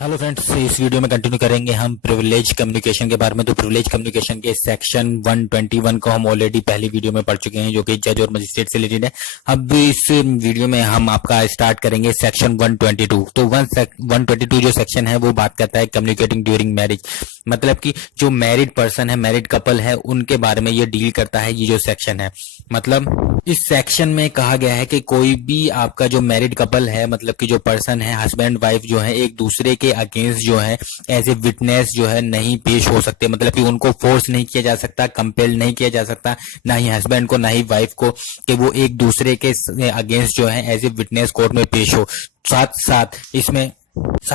Hello friends, इस video में continue करेंगे हम प्रिविलेज कम्युनिकेशन के बारे में। तो प्रिविलेज कम्युनिकेशन के सेक्शन 121 को हम ऑलरेडी पहली वीडियो में पढ़ चुके हैं, जो कि जज और मजिस्ट्रेट से रिलेटेड है। अब इस वीडियो में हम आपका स्टार्ट करेंगे सेक्शन 122। तो 122 जो सेक्शन है वो बात करता है कम्युनिकेटिंग ड्यूरिंग मैरिज, मतलब कि जो मैरिड पर्सन है, मैरिड कपल है, उनके बारे में ये डील करता है ये जो सेक्शन है। मतलब इस सेक्शन में कहा गया है कि कोई भी आपका जो मैरिड कपल है, मतलब कि जो पर्सन है, हस्बैंड वाइफ जो है, एक दूसरे के अगेंस्ट जो है एज ए विटनेस जो है नहीं पेश हो सकते। मतलब कि उनको फोर्स नहीं किया जा सकता, कंपेल नहीं किया जा सकता, ना ही हस्बैंड को ना ही वाइफ को, कि वो एक दूसरे के अगेंस्ट जो है एज ए विटनेस कोर्ट में पेश हो। साथ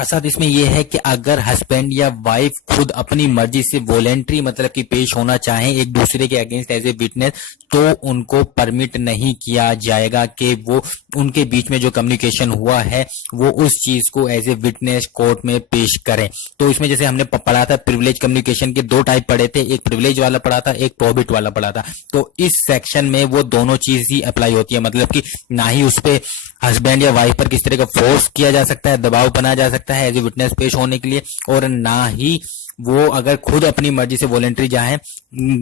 साथ इसमें यह है कि अगर हस्बैंड या वाइफ खुद अपनी मर्जी से वॉलेंट्री मतलब कि पेश होना चाहें एक दूसरे के अगेंस्ट एज ए विटनेस, तो उनको परमिट नहीं किया जाएगा कि वो उनके बीच में जो कम्युनिकेशन हुआ है वो उस चीज को एज ए विटनेस कोर्ट में पेश करें। तो इसमें जैसे हमने पढ़ा था, प्रिविलेज कम्युनिकेशन के दो टाइप पढ़े थे, एक प्रिविलेज वाला पढ़ा था, एक प्रोहिबिट वाला पढ़ा था। तो इस सेक्शन में वो दोनों चीज ही अप्लाई होती है, मतलब कि ना ही उस पे हस्बैंड या वाइफ पर किस तरह का फोर्स किया जा सकता है, दबाव बनाया जा सकता है एज ए विटनेस पेश होने के लिए, और ना ही वो अगर खुद अपनी मर्जी से वॉलेंट्री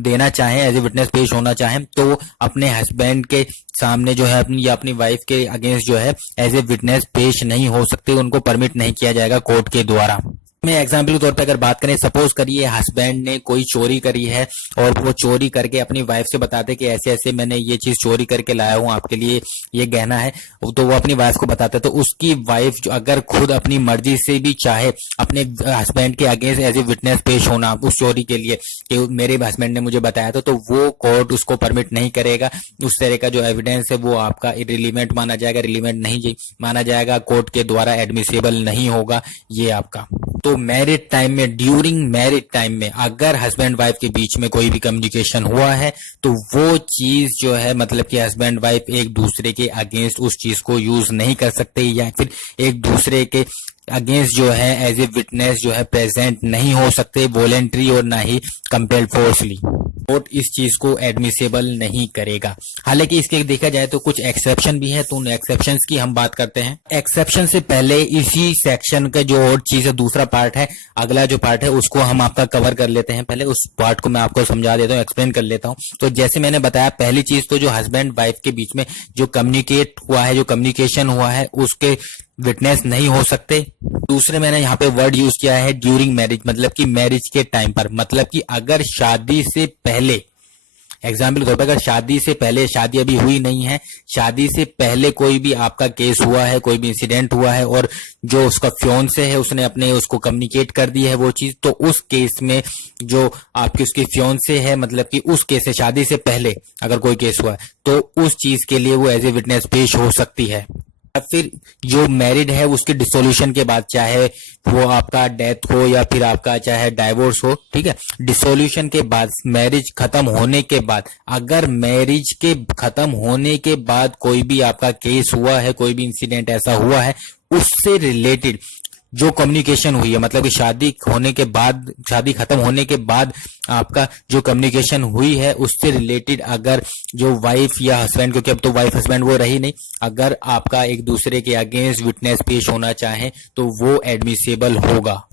देना चाहे एज ए विटनेस पेश होना चाहे, तो अपने हस्बैंड के सामने जो है अपनी या अपनी वाइफ के अगेंस्ट जो है एज ए विटनेस पेश नहीं हो सकते, उनको परमिट नहीं किया जाएगा कोर्ट के द्वारा। मैं एग्जाम्पल के तौर पे अगर बात करें, सपोज करिए हस्बैंड ने कोई चोरी करी है और वो चोरी करके अपनी वाइफ से बताते कि ऐसे ऐसे मैंने ये चीज चोरी करके लाया हूं, आपके लिए ये गहना है, तो वो अपनी वाइफ को बताता है। तो उसकी वाइफ जो अगर खुद अपनी मर्जी से भी चाहे अपने हस्बैंड के अगेंस्ट एज ए विटनेस पेश होना उस चोरी के लिए कि मेरे हस्बैंड ने मुझे बताया था, तो वो कोर्ट उसको परमिट नहीं करेगा। उस तरह का जो एविडेंस है वो आपका इरिलीवेंट माना जाएगा, रिलीवेंट नहीं माना जाएगा, कोर्ट के द्वारा एडमिसेबल नहीं होगा ये आपका। तो मैरिड टाइम में, ड्यूरिंग मैरिड टाइम में अगर हस्बैंड वाइफ के बीच में कोई भी कम्युनिकेशन हुआ है तो वो चीज जो है मतलब कि हस्बैंड वाइफ एक दूसरे के अगेंस्ट उस चीज को यूज नहीं कर सकते, या फिर एक दूसरे के अगेंस्ट जो है एज ए विटनेस जो है प्रेजेंट नहीं हो सकते वॉलेंट्री और ना ही कंपेल्ड फोर्सली। कोर्ट इस चीज को एडमिसेबल नहीं करेगा। हालांकि इसके देखा जाए तो कुछ एक्सेप्शन भी है, तो उन एक्सेप्शंस की हम बात करते हैं। एक्सेप्शन से पहले इसी सेक्शन का जो और चीज है, दूसरा पार्ट है, अगला जो पार्ट है उसको हम आपका कवर कर लेते हैं। पहले उस पार्ट को मैं आपको समझा देता हूँ, एक्सप्लेन कर लेता हूँ। तो जैसे मैंने बताया, पहली चीज तो जो हस्बैंड वाइफ के बीच में जो कम्युनिकेट हुआ है, जो कम्युनिकेशन हुआ है, उसके विटनेस नहीं हो सकते। दूसरे मैंने यहाँ पे वर्ड यूज किया है ड्यूरिंग मैरिज, मतलब कि मैरिज के टाइम पर, मतलब कि अगर शादी से पहले, एग्जाम्पल के तौर पर अगर शादी से पहले, शादी अभी हुई नहीं है, शादी से पहले कोई भी आपका केस हुआ है, कोई भी इंसिडेंट हुआ है और जो उसका फियोंसे है उसने अपने उसको कम्युनिकेट कर दी है वो चीज, तो उस केस में जो आपकी उसकी फियोंसे है, मतलब कि उस केस से शादी से पहले अगर कोई केस हुआ है तो उस चीज के लिए वो एज ए विटनेस पेश हो सकती है। फिर जो मैरिड है उसके डिसोल्यूशन के बाद, चाहे वो आपका डेथ हो या फिर आपका चाहे डाइवोर्स हो, ठीक है, डिसोल्यूशन के बाद, मैरिज खत्म होने के बाद, अगर मैरिज के खत्म होने के बाद कोई भी आपका केस हुआ है, कोई भी इंसिडेंट ऐसा हुआ है, उससे रिलेटेड जो कम्युनिकेशन हुई है, मतलब कि शादी होने के बाद, शादी खत्म होने के बाद आपका जो कम्युनिकेशन हुई है उससे रिलेटेड अगर जो वाइफ या हस्बैंड, क्योंकि अब तो वाइफ हस्बैंड वो रही नहीं, अगर आपका एक दूसरे के अगेंस्ट विटनेस पेश होना चाहे तो वो एडमिसेबल होगा।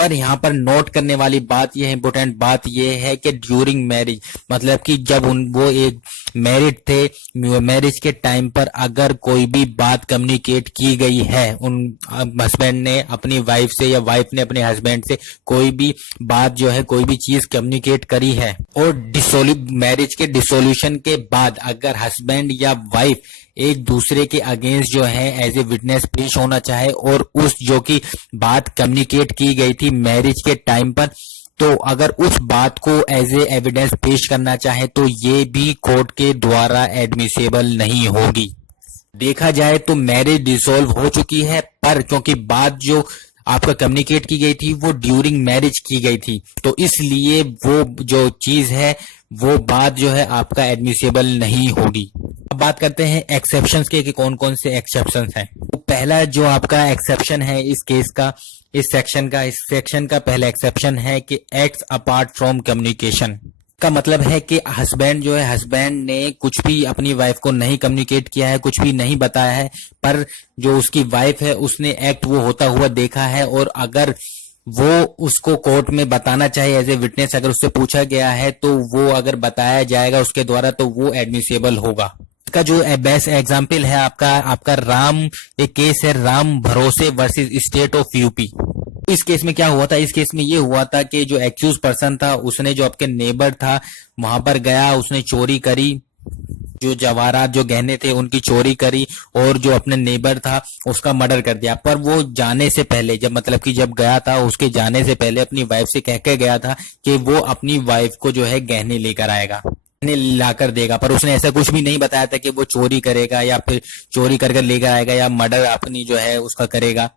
पर यहाँ पर नोट करने वाली बात यह है, इंपॉर्टेंट बात यह है कि ड्यूरिंग मैरिज, मतलब कि जब वो एक मैरिड थे, मैरिज के टाइम पर अगर कोई भी बात कम्युनिकेट की गई है, उन हस्बैंड ने अपनी वाइफ से या वाइफ ने अपने हस्बैंड से कोई भी बात जो है, कोई भी चीज कम्युनिकेट करी है, और मैरिज के डिसोल्यूशन के बाद अगर हस्बैंड या वाइफ एक दूसरे के अगेंस्ट जो है एज ए विटनेस पेश होना चाहे और उस जो की बात कम्युनिकेट की गई थी मैरिज के टाइम पर, तो अगर उस बात को एज ए एविडेंस पेश करना चाहे तो ये भी कोर्ट के द्वारा एडमिसेबल नहीं होगी। देखा जाए तो मैरिज डिसॉल्व हो चुकी है, पर क्योंकि बात जो आपका कम्युनिकेट की गई थी वो ड्यूरिंग मैरिज की गई थी, तो इसलिए वो जो चीज है, वो बात जो है आपका एडमिसेबल नहीं होगी। अब बात करते हैं एक्सेप्शंस के कि कौन कौन से एक्सेप्शंस हैं। तो पहला जो आपका एक्सेप्शन है इस केस का, इस सेक्शन का पहला एक्सेप्शन है कि एक्ट्स अपार्ट फ्रॉम कम्युनिकेशन। का मतलब है कि हस्बैंड जो है, हस्बैंड ने कुछ भी अपनी वाइफ को नहीं कम्युनिकेट किया है, कुछ भी नहीं बताया है, पर जो उसकी वाइफ है उसने एक्ट वो होता हुआ देखा है, और अगर वो उसको कोर्ट में बताना चाहे एज ए विटनेस, अगर उससे पूछा गया है तो वो अगर बताया जाएगा उसके द्वारा तो वो एडमिसेबल होगा। इसका जो बेस्ट एग्जाम्पल है आपका राम, एक केस है राम भरोसे वर्सेस स्टेट ऑफ यूपी। इस केस में क्या हुआ था, इस केस में ये हुआ था कि जो एक्यूज पर्सन था उसने जो आपके नेबर था वहां पर गया, उसने चोरी करी, जो जवाहरात जो गहने थे उनकी चोरी करी, और जो अपने नेबर था उसका मर्डर कर दिया। पर वो जाने से पहले, जब मतलब कि जब गया था उसके जाने से पहले अपनी वाइफ से कह के गया था कि वो अपनी वाइफ को जो है गहने लेकर आएगा, गहने लाकर देगा। पर उसने ऐसा कुछ भी नहीं बताया था कि वो चोरी करेगा या फिर चोरी कर लेकर आएगा या मर्डर अपनी जो है उसका करेगा।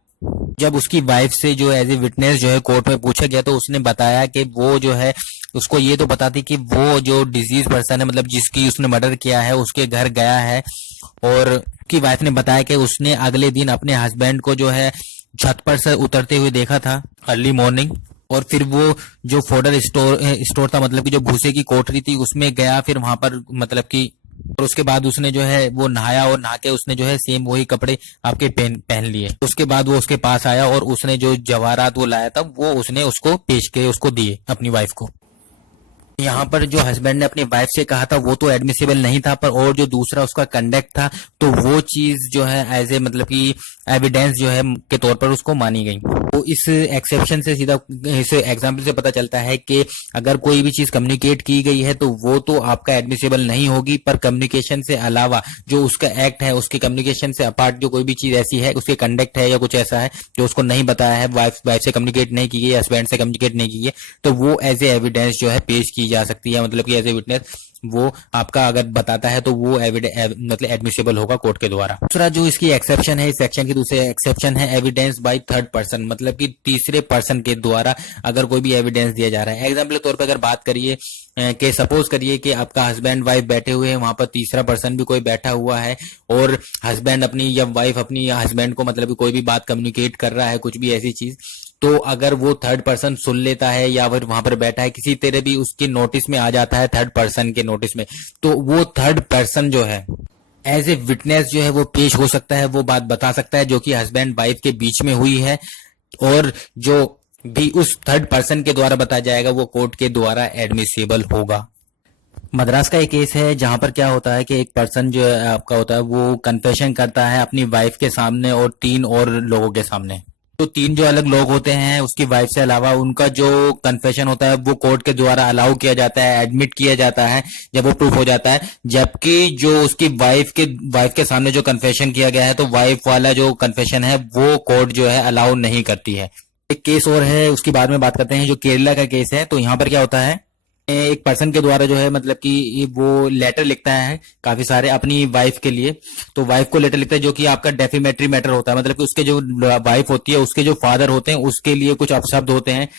जब उसकी वाइफ से जो एज ए विटनेस जो है कोर्ट में पूछा गया तो उसने बताया कि वो जो है, उसको ये तो पता थी कि वो जो डिजीज पर्सन है, मतलब जिसकी उसने मर्डर किया है, उसके घर गया है, और उसकी वाइफ ने बताया कि उसने अगले दिन अपने हस्बैंड को जो है छत पर से उतरते हुए देखा था अर्ली मॉर्निंग, और फिर वो जो फोडर स्टोर था, मतलब कि जो भूसे की कोठरी थी उसमें गया, फिर वहां पर मतलब कि, और उसके बाद उसने जो है वो नहाया, और नहा के उसने जो है सेम वही कपड़े आपके पहन लिए। उसके बाद वो उसके पास आया और उसने जो जवाहरात वो लाया था वो उसने उसको पेश किए, उसको दिए अपनी वाइफ को। यहाँ पर जो हस्बैंड ने अपनी वाइफ से कहा था वो तो एडमिसेबल नहीं था, पर और जो दूसरा उसका कंडक्ट था तो वो चीज जो है एज ए मतलब कि एविडेंस जो है के तौर पर उसको मानी गई। तो इस एक्सेप्शन से सीधा, इस एग्जाम्पल से पता चलता है कि अगर कोई भी चीज कम्युनिकेट की गई है तो वो तो आपका एडमिसेबल नहीं होगी, पर कम्युनिकेशन से अलावा जो उसका एक्ट है, उसके कम्युनिकेशन से अपार्ट जो कोई भी चीज ऐसी है, उसके कंडक्ट है या कुछ ऐसा है जो उसको नहीं बताया है, वाइफ से कम्युनिकेट नहीं की गई, हस्बैंड से कम्युनिकेट नहीं की गई, तो वो एज ए एविडेंस जो है पेश की जा सकती है, मतलब कि एज ए विटनेस वो आपका अगर बताता है तो वो मतलब एडमिसेबल होगा कोर्ट के द्वारा। दूसरा जो इसकी एक्सेप्शन है, इस सेक्शन की दूसरी एक्सेप्शन है एविडेंस बाय थर्ड पर्सन, मतलब कि तीसरे पर्सन के द्वारा अगर कोई भी एविडेंस दिया जा रहा है। एग्जाम्पल के तौर पर अगर बात करिए कि सपोज करिए कि आपका हस्बैंड वाइफ बैठे हुए हैं, वहां पर तीसरा पर्सन भी कोई बैठा हुआ है, और हस्बैंड अपनी या वाइफ अपनी या हस्बैंड को मतलब कोई भी बात कम्युनिकेट कर रहा है, कुछ भी ऐसी चीज, तो अगर वो थर्ड पर्सन सुन लेता है या फिर वहां पर बैठा है, किसी तरह भी उसके नोटिस में आ जाता है, थर्ड पर्सन के नोटिस में, तो वो थर्ड पर्सन जो है एज ए विटनेस जो है वो पेश हो सकता है, वो बात बता सकता है जो कि हस्बैंड वाइफ के बीच में हुई है, और जो भी उस थर्ड पर्सन के द्वारा बताया जाएगा वो कोर्ट के द्वारा एडमिसेबल होगा। मद्रास का एक केस है जहां पर क्या होता है कि एक पर्सन जो है आपका होता है वो कन्फेशन करता है अपनी वाइफ के सामने और 3 और लोगों के सामने। तो 3 जो अलग लोग होते हैं उसकी वाइफ से अलावा, उनका जो कन्फेशन होता है वो कोर्ट के द्वारा अलाउ किया जाता है, एडमिट किया जाता है जब वो प्रूफ हो जाता है, जबकि जो उसकी वाइफ के सामने जो कन्फेशन किया गया है तो वाइफ वाला जो कन्फेशन है वो कोर्ट जो है अलाउ नहीं करती है। एक केस और है, उसकी बाद में बात करते हैं, जो केरला का केस है। तो यहाँ पर क्या होता है, एक पर्सन के द्वारा जो है मतलब कि वो लेटर लिखता है काफी सारे अपनी वाइफ के लिए, तो वाइफ को लेटर लिखता है जो कि आपका डेफिमेटरी मैटर होता है, मतलब कि उसके जो वाइफ होती है उसके जो फादर होते हैं उसके लिए कुछ अपशब्द होते हैं,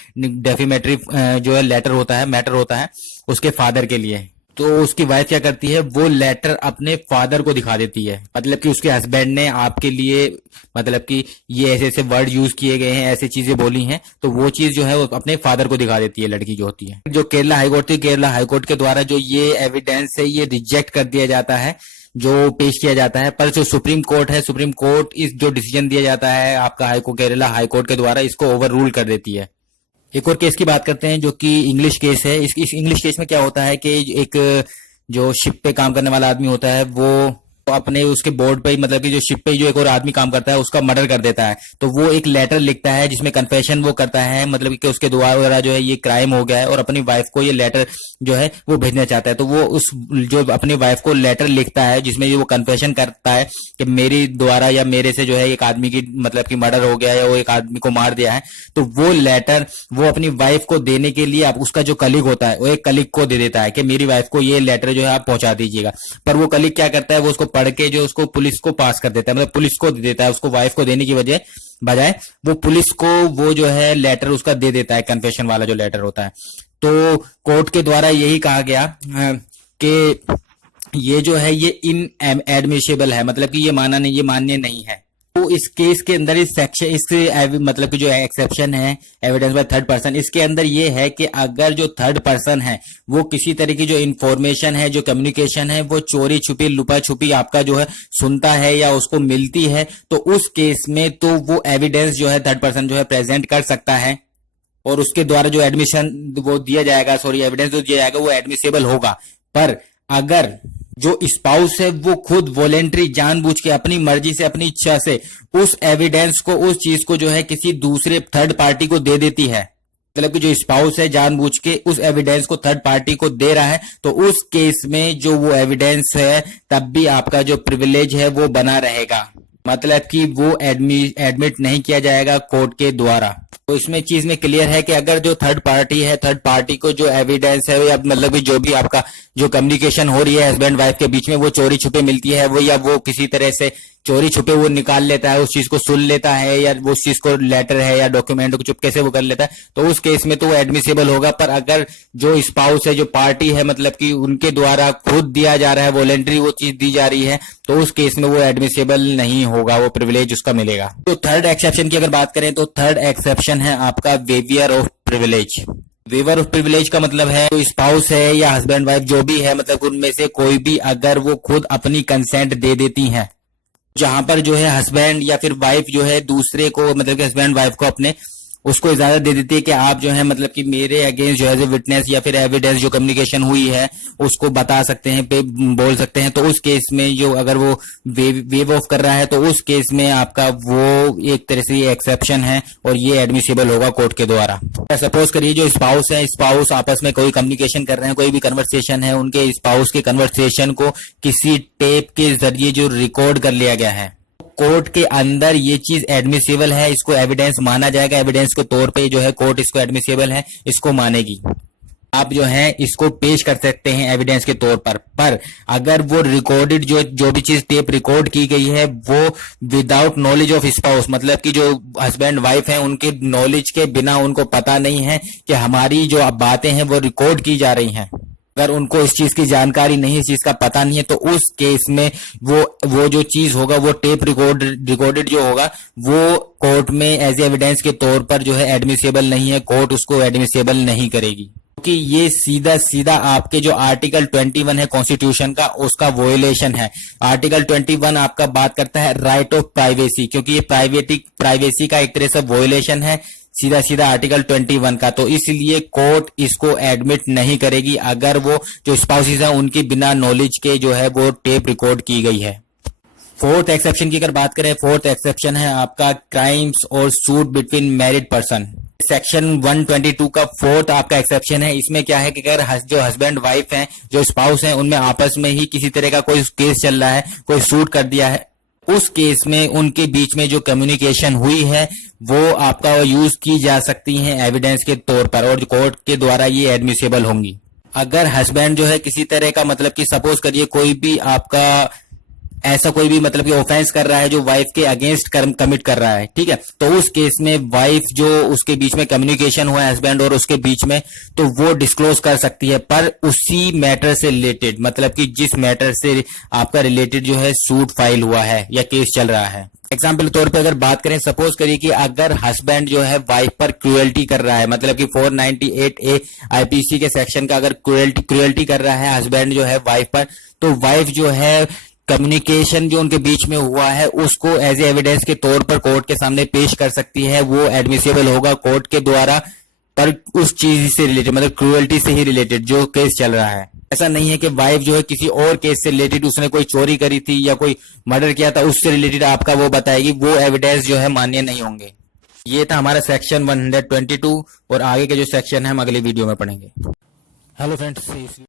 डेफिमेटरी जो है लेटर होता है, मैटर होता है उसके फादर के लिए। तो उसकी वाइफ क्या करती है, वो लेटर अपने फादर को दिखा देती है, मतलब कि उसके हस्बैंड ने आपके लिए मतलब कि ये ऐसे ऐसे वर्ड यूज किए गए हैं, ऐसी चीजें बोली हैं, तो वो चीज जो है वो अपने फादर को दिखा देती है लड़की जो होती है। जो केरला हाईकोर्ट थी, केरला हाईकोर्ट के द्वारा जो ये एविडेंस है ये रिजेक्ट कर दिया जाता है जो पेश किया जाता है, पर जो सुप्रीम कोर्ट है, सुप्रीम कोर्ट इस जो डिसीजन दिया जाता है आपका केरला हाईकोर्ट के द्वारा, इसको ओवर रूल कर देती है। एक और केस की बात करते हैं जो कि इंग्लिश केस है। इस इंग्लिश केस में क्या होता है कि एक जो शिप पे काम करने वाला आदमी होता है वो अपने उसके बोर्ड पे मतलब कि जो शिप पे जो एक और आदमी काम करता है उसका मर्डर कर देता है, तो वो एक लेटर लिखता है जिसमें कन्फेशन वो करता है, मतलब कि उसके द्वारा जो है ये क्राइम हो गया है और अपनी वाइफ को ये लेटर जो है वो भेजना चाहता है। तो वो उस जो अपनी वाइफ को लेटर लिखता है जिसमें वो कन्फेशन करता है कि मेरी द्वारा या मेरे से जो है एक आदमी की मतलब कि मर्डर हो गया है या वो एक आदमी को मार दिया है, तो वो लेटर वो अपनी वाइफ को देने के लिए आप उसका जो कलीग होता है वो एक कलीग को दे देता है कि मेरी वाइफ को ये लेटर जो है आप पहुंचा दीजिएगा। पर वो कलीग क्या करता है, वो उसको पढ़ के जो उसको पुलिस को पास कर देता है, मतलब पुलिस को दे देता है, उसको वाइफ को देने की बजाय वो पुलिस को वो जो है लेटर उसका दे देता है, कन्फेशन वाला जो लेटर होता है। तो कोर्ट के द्वारा यही कहा गया कि ये जो है ये इन एडमिसिबल है, मतलब कि ये मान्य नहीं है। तो इस केस के अंदर इस सेक्शन मतलब कि जो एक्सेप्शन है एविडेंस बाय थर्ड पर्सन, इसके अंदर ये है कि अगर जो थर्ड पर्सन है वो किसी तरह की जो इंफॉर्मेशन है, जो कम्युनिकेशन है, वो चोरी छुपी लुपा छुपी आपका जो है सुनता है या उसको मिलती है, तो उस केस में तो वो एविडेंस जो है थर्ड पर्सन जो है प्रेजेंट कर सकता है और उसके द्वारा जो एडमिशन वो दिया जाएगा, एविडेंस जो दिया जाएगा वो एडमिसेबल होगा। पर अगर जो स्पाउस है वो खुद वॉलेंट्री जानबूझ के अपनी मर्जी से अपनी इच्छा से उस एविडेंस को, उस चीज को जो है किसी दूसरे थर्ड पार्टी को दे देती है, मतलब कि जो स्पाउस है जानबूझ के उस एविडेंस को थर्ड पार्टी को दे रहा है, तो उस केस में जो वो एविडेंस है तब भी आपका जो प्रिविलेज है वो बना रहेगा, मतलब कि वो एडमिट नहीं किया जाएगा कोर्ट के द्वारा। तो इसमें चीज में क्लियर है कि अगर जो थर्ड पार्टी है, थर्ड पार्टी को जो एविडेंस है या मतलब जो भी आपका जो कम्युनिकेशन हो रही है हस्बैंड वाइफ के बीच में वो चोरी छुपे मिलती है, वो या वो किसी तरह से चोरी छुपे वो निकाल लेता है, उस चीज को सुन लेता है या वो उस चीज को लेटर है या डॉक्यूमेंट को चुपके से वो कर लेता है, तो उस केस में तो वो एडमिसेबल होगा। पर अगर जो स्पाउस है, जो पार्टी है, मतलब कि उनके द्वारा खुद दिया जा रहा है, वॉलेंट्री वो चीज दी जा रही है, तो उस केस में वो एडमिसेबल नहीं होगा, वो प्रिविलेज उसका मिलेगा। तो थर्ड एक्सेप्शन की अगर बात करें तो थर्ड एक्सेप्शन है आपका waiver of privilege. Waiver of privilege का मतलब है जो स्पाउस है या हस्बैंड वाइफ जो भी है, मतलब उनमें से कोई भी अगर वो खुद अपनी कंसेंट दे देती हैं, जहां पर जो है हस्बैंड या फिर वाइफ जो है दूसरे को, मतलब कि हस्बैंड वाइफ को अपने उसको इजाजत दे देती है कि आप जो है मतलब कि मेरे अगेंस्ट जो है विटनेस या फिर एविडेंस जो कम्युनिकेशन हुई है उसको बता सकते हैं, पे बोल सकते हैं, तो उस केस में जो अगर वो वेव ऑफ कर रहा है तो उस केस में आपका वो एक तरह से एक्सेप्शन है और ये एडमिसेबल होगा कोर्ट के द्वारा। सपोज करिए जो स्पाउस है, स्पाउस आपस में कोई कम्युनिकेशन कर रहे हैं, कोई भी कन्वर्सेशन है, उनके स्पाउस के कन्वर्सेशन को किसी टेप के जरिए जो रिकॉर्ड कर लिया गया है, कोर्ट के अंदर ये चीज एडमिसेबल है, इसको एविडेंस माना जाएगा, एविडेंस के तौर पे जो है कोर्ट इसको एडमिसेबल है, इसको मानेगी। आप जो है इसको पेश कर सकते हैं एविडेंस के तौर पर अगर वो रिकॉर्डेड जो भी चीज टेप रिकॉर्ड की गई है वो विदाउट नॉलेज ऑफ स्पाउस, मतलब कि जो हस्बैंड वाइफ हैं उनके नॉलेज के बिना, उनको पता नहीं है कि हमारी जो बातें हैं वो रिकॉर्ड की जा रही हैं, अगर उनको इस चीज की जानकारी नहीं है, इस चीज का पता नहीं है, तो उस केस में वो जो चीज होगा, वो टेप रिकॉर्डेड जो होगा वो कोर्ट में एज एविडेंस के तौर पर जो है एडमिसेबल नहीं है, कोर्ट उसको एडमिसेबल नहीं करेगी, क्योंकि ये सीधा सीधा आपके जो आर्टिकल 21 है कॉन्स्टिट्यूशन का उसका वोलेशन है। आर्टिकल 21 आपका बात करता है राइट ऑफ प्राइवेसी, क्योंकि ये प्राइवेसी का एक तरह से वोलेशन है सीधा सीधा आर्टिकल 21 का, तो इसलिए कोर्ट इसको एडमिट नहीं करेगी अगर वो जो स्पाउसेस हैं उनकी बिना नॉलेज के जो है वो टेप रिकॉर्ड की गई है। फोर्थ एक्सेप्शन की अगर बात करें, फोर्थ एक्सेप्शन है आपका क्राइम्स और suit between married person. Section 122 का फोर्थ आपका एक्सेप्शन है। इसमें क्या है कि अगर जो हस्बैंड वाइफ हैं, जो स्पाउस हैं, उनमें आपस में ही किसी तरह का कोई केस चल रहा है, कोई सूट कर दिया है, उस केस में उनके बीच में जो कम्युनिकेशन हुई है वो आपका यूज की जा सकती है एविडेंस के तौर पर और कोर्ट के द्वारा ये एडमिसेबल होंगी। अगर हस्बैंड जो है किसी तरह का, मतलब कि सपोज करिए कोई भी आपका ऐसा कोई भी मतलब कि ऑफेंस कर रहा है जो वाइफ के अगेंस्ट कमिट कर रहा है, ठीक है, तो उस केस में वाइफ जो उसके बीच में कम्युनिकेशन हुआ है हस्बैंड और उसके बीच में, तो वो डिस्क्लोज कर सकती है, पर उसी मैटर से रिलेटेड, मतलब कि जिस मैटर से आपका रिलेटेड जो है सूट फाइल हुआ है या केस चल रहा है। एग्जाम्पल के तौर पे अगर बात करें, सपोज करिए कि अगर हस्बैंड जो है वाइफ पर क्रुएल्टी कर रहा है, मतलब कि 498A आईपीसी के सेक्शन का अगर क्रुएल्टी कर रहा है हस्बैंड जो है वाइफ पर, तो वाइफ जो है कम्युनिकेशन जो उनके बीच में हुआ है उसको एज एविडेंस के तौर पर कोर्ट के सामने पेश कर सकती है, वो एडमिसेबल होगा कोर्ट के द्वारा, पर उस चीज से रिलेटेड, मतलब क्रुएल्टी से ही रिलेटेड जो केस चल रहा है। ऐसा नहीं है कि वाइफ जो है किसी और केस से रिलेटेड, उसने कोई चोरी करी थी या कोई मर्डर किया था उससे रिलेटेड आपका वो बताएगी, वो एविडेंस जो है मान्य नहीं होंगे। ये था हमारा सेक्शन 122 और आगे के जो सेक्शन है हम अगली वीडियो में पढ़ेंगे। Hello friends,